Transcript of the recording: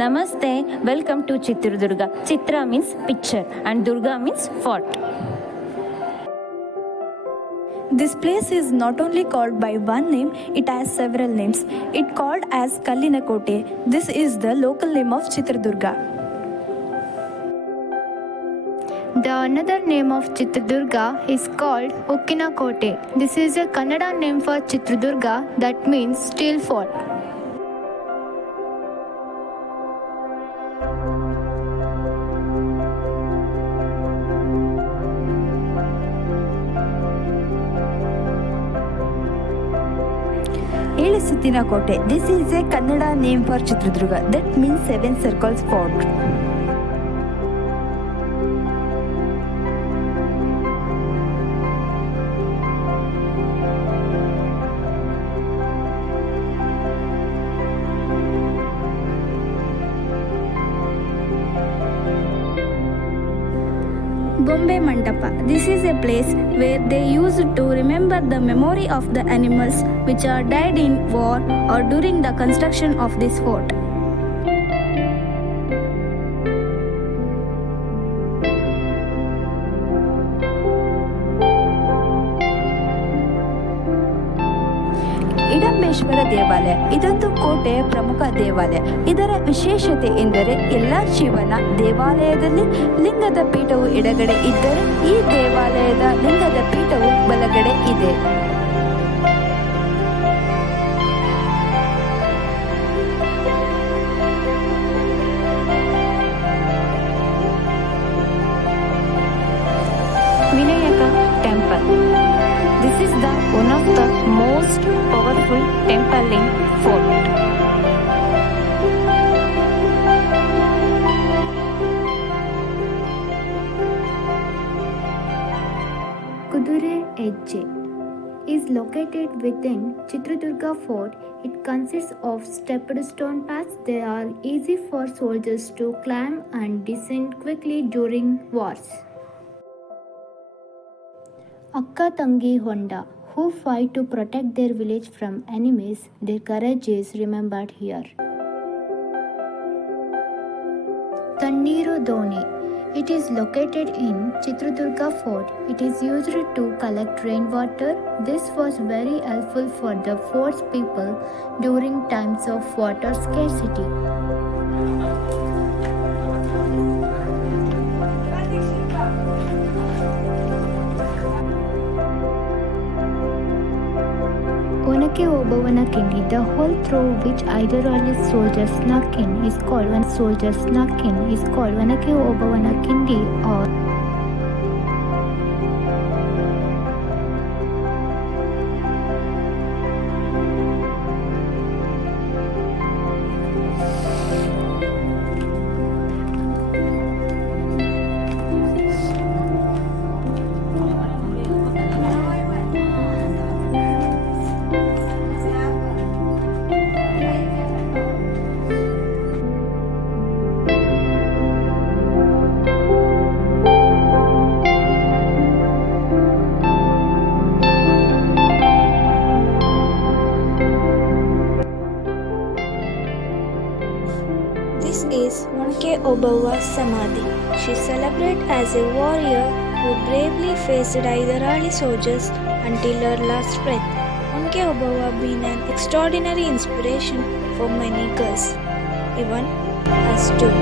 Namaste, welcome to Chitradurga. Chitra means picture and Durga means fort. This place is not only called by one name, it has several names. It called as Kallinakote. This is the local name of Chitradurga. The another name of Chitradurga is called Ukkinakote. This is a Kannada name for Chitradurga that means steel fort. Eli Suttina Kote. This is a Kannada name for Chitradurga that means 7 circles fort. Bombay Mandapa. This is a place where they used to remember the memory of the animals which are died in war or during the construction of this fort. ಇಡಂಬೇಶ್ವರ ದೇವಾಲಯ ಇದೊಂದು ಕೋಟೆಯ ಪ್ರಮುಖ ದೇವಾಲಯ. ಇದರ ವಿಶೇಷತೆ ಎಂದರೆ ಎಲ್ಲ ಶಿವನ ದೇವಾಲಯದಲ್ಲಿ ಲಿಂಗದ ಪೀಠವು ಎಡಗಡೆ ಇದ್ದರೆ ಈ ದೇವಾಲಯದ ಲಿಂಗದ ಪೀಠವು ಬಲಗಡೆ ಇದೆ. Vinayaka Temple. This is one of the most powerful temple in fort. Kudure Ejje is located within Chitradurga fort. It consists of stepped stone paths. They are easy for soldiers to climb and descend quickly during wars. Akka Tangi Honda, who fight to protect their village from enemies, their courage is remembered here. Tanniru Doni. It is located in Chitradurga fort. It is used to collect rainwater. This was very helpful for the fort's people during times of water scarcity. Onake Obavana Kindi, the hole through which Hyderali soldiers snuck in is called Onake Obavana Kindi or This is Onake Obawa Samadhi. She is celebrated as a warrior who bravely faced Hyderali soldiers until her last breath. Onake Obawa been an extraordinary inspiration for many girls, even us too.